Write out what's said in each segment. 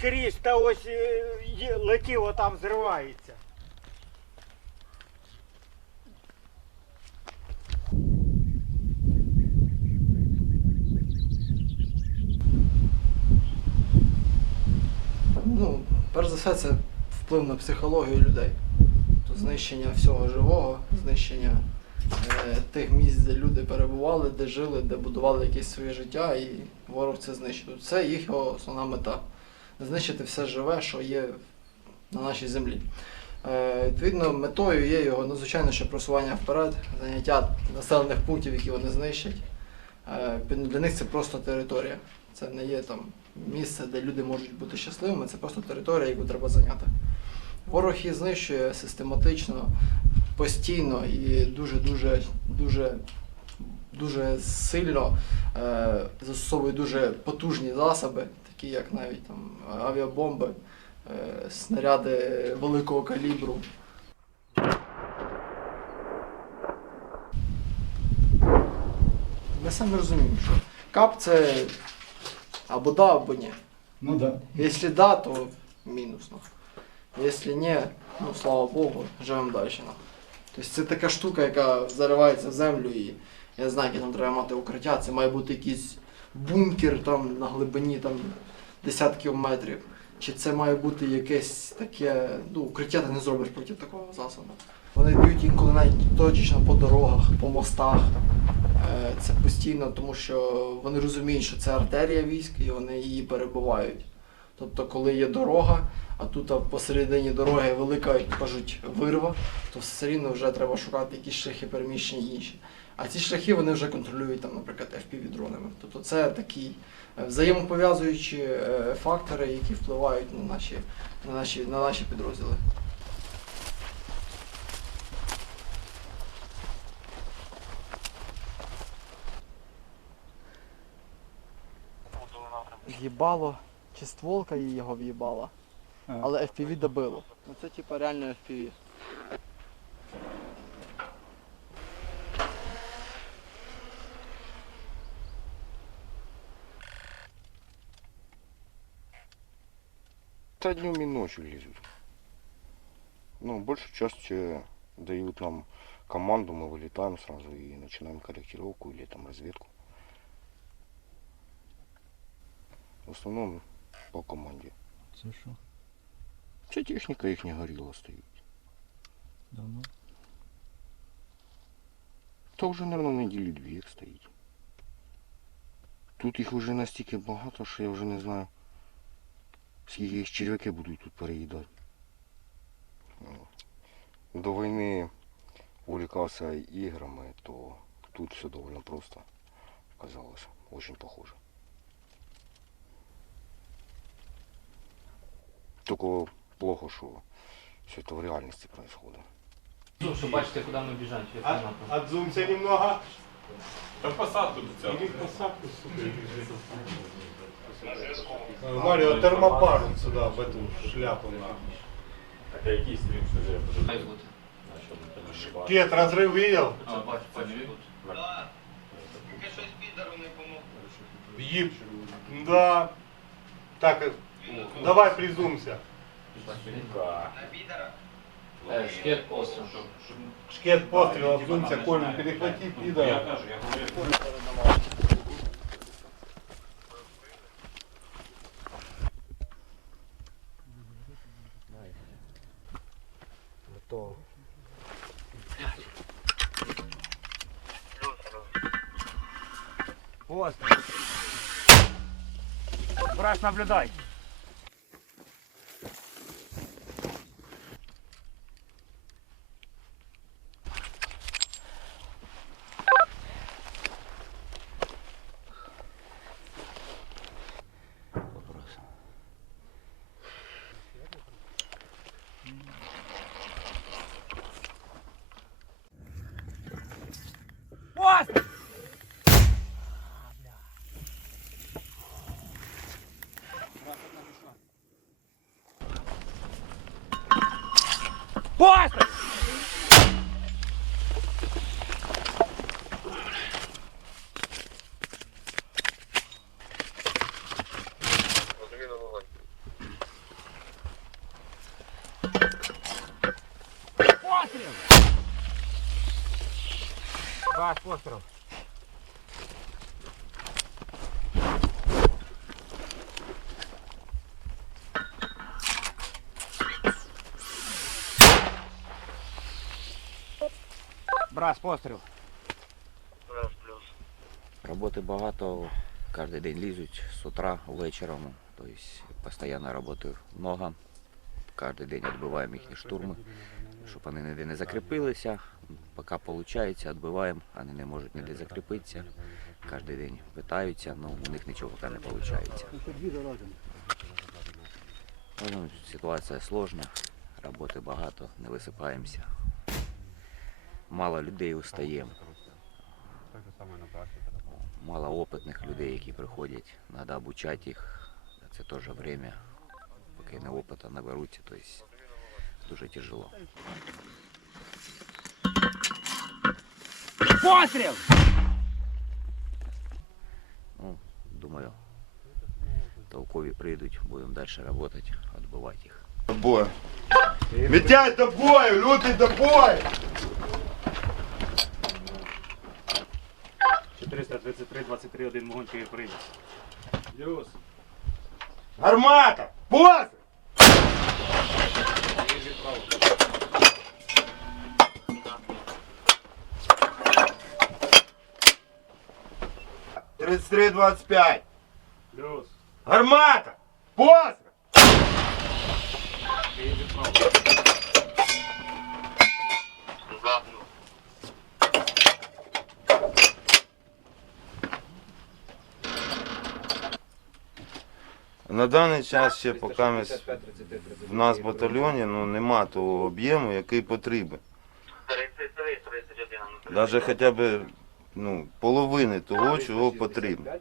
Скрізь та ось е, летів, отам зривається. Ну, перш за все, це вплив на психологію людей. То знищення всього живого, знищення е, тих місць, де люди перебували, де жили, де будували якесь своє життя, і ворог це знищив. Це їх основна мета. Знищити все живе, що є на нашій землі. Е, відповідно, метою є його, ну, звичайно, що просування вперед, заняття населених пунктів, які вони знищать. Е, для них це просто територія. Це не є там місце, де люди можуть бути щасливими, це просто територія, яку треба зайняти. Ворог її знищує систематично, постійно і дуже-дуже дуже, дуже сильно е, застосовує дуже потужні засоби, такі як навіть там авіабомби, е, снаряди великого калібру. Ми самі розуміємо, що кап це або да, або ні. Ну да. Якщо да, то мінус. Ну. Якщо ні, ну слава Богу, живемо далі. Ну. Тобто це така штука, яка заривається в землю і я не знаю, яке там треба мати укриття. Це має бути якийсь бункер там на глибині там, десятків метрів. Чи це має бути якесь таке, ну, укриття ти не зробиш проти такого засобу. Вони б'ють інколи навіть точечно по дорогах, по мостах. Е, Це постійно, тому що вони розуміють, що це артерія військ і вони її перебувають. Тобто, коли є дорога, а тут посередині дороги велика, як кажуть, вирва, то все рівно вже треба шукати якісь шляхи переміщення інші. А ці шляхи вони вже контролюють, там, наприклад, FPV-дронами. Тобто це такі е, взаємопов'язуючі е, фактори, які впливають на наші, на наші, на наші підрозділи. В'їбало, чи стволка її його в'їбала, але FPV добило. Ну це типа реально FPV. Да днем и ночью лезут. Ну, большую часть э, дают нам команду, мы вылетаем сразу и начинаем корректировку или там разведку. В основном по команде. Це що? Вся техника их не горела стоит. Давно? То вже, наверное, неділі дві як стоїть. Тут їх вже настільки багато, що я вже не знаю, скільки їх черв'яки будуть тут переїдати. До війни увлекався іграми, то тут все доволі просто казалось. Очень похоже. Только плохо, що все это в реальності происходит. Ну, щоб бачите, куди ми А- напрямок. Немного. Та посадку до цього. Э, Маріо термопару сюда в эту шляпу нахуй. Так а який стрім? Кет, розрив видел? А, бачу, Да. Так, э, давай призумся. Сука. На підара? Е, Шкет постріл. Шкет постріл, обзумся, Колю, перехвати підара. Я кажу, я говорю. Ось. Брат, наблюдай. Поздно! Пострел! Ваш пострел! Постріл. Брас, постріл. Роботи багато, кожен день лізуть з утра вечором. Тобто постійно працюю много. Кожен день відбиваємо їхні штурми, щоб вони ніде не закріпилися. Поки виходить, відбиваємо, вони не можуть ніде закріпитися. Кожен день питаються, але у них нічого поки не виходить. Ну, ситуація складна, роботи багато, не висипаємося. Мало людей устаємо. Мало опитних людей, які приходять, треба обучати їх. Це теж время, поки не опита наберуться, тобто дуже тяжело. Постріл! Ну, думаю, толкові прийдуть, будемо далі працювати, відбивати їх. До бою. Митяй до бою, лютий до бою! 433, 23, 1 вогонь прийняв. Плюс. Гармата! Постріл! Тридцать три двадцать пять. Плюс. Гармата! Постріл! На даний час ще поки ми с- в нас в батальйоні ну, нема того об'єму, який потрібен. Навіть хоча б ну, половини того, чого потрібно.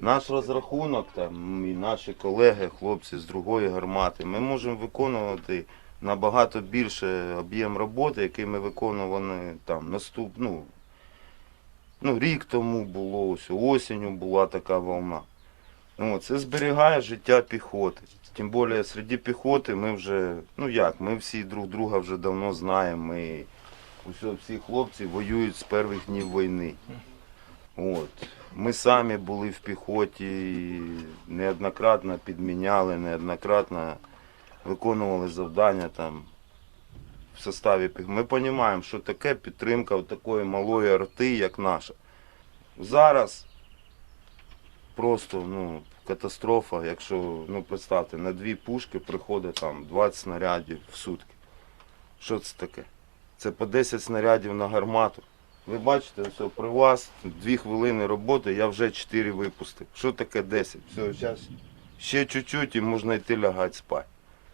Наш розрахунок, там, і наші колеги, хлопці з другої гармати, ми можемо виконувати набагато більше об'єм роботи, який ми виконували там наступ, ну, ну, рік тому було, ось осінню була така волна. Ну, це зберігає життя піхоти. Тим більше серед піхоти ми вже, ну як, ми всі друг друга вже давно знаємо. Ми усьо, всі хлопці воюють з перших днів війни. От. Ми самі були в піхоті, неоднократно підміняли, неоднократно виконували завдання там в составі піхоти. Ми розуміємо, що таке підтримка такої малої арти, як наша. Зараз просто ну, катастрофа, якщо ну, представте, на дві пушки приходить там 20 снарядів в сутки. Що це таке? Це по 10 снарядів на гармату. Ви бачите, все, при вас дві хвилини роботи, я вже 4 випустив. Що таке 10? Все, зараз ще чуть-чуть і можна йти лягати спати.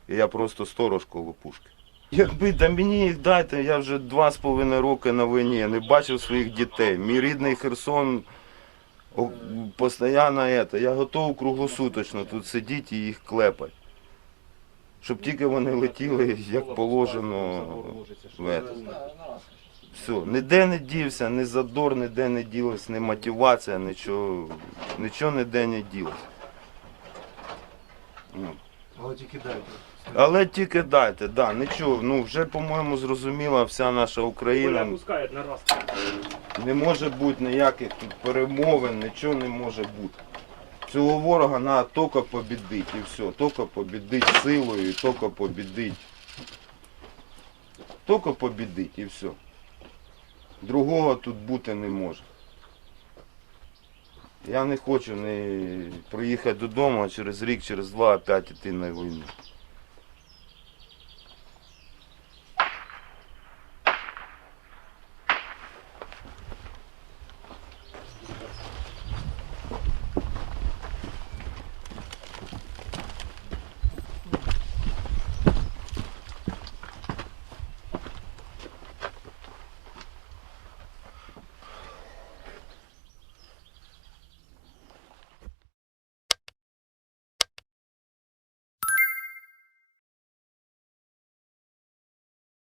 І я просто сторож коло пушки. Якби да мені їх дайте, я вже два з половиною роки на війні, я не бачив своїх дітей. Мій рідний Херсон о, постійно это. Я готов круглосуточно тут сидіти і їх клепати. Щоб тільки вони летіли, як положено. В это. Все, ніде не дівся, ні задор, ніде не ділась, ні мотивація, нічого, нічого ніде не ділось. Ну. Але тільки дайте. Але тільки дайте, да, нічого, ну вже, по-моєму, зрозуміла вся наша Україна. пускають на раз. Не може бути ніяких тут перемовин, нічого не може бути. Цього ворога треба тільки побідити і все. Тільки побідити силою тільки побідити. Тільки побідити і все. Другого тут бути не може. Я не хочу не приїхати додому, а через рік, через два опять іти на війну.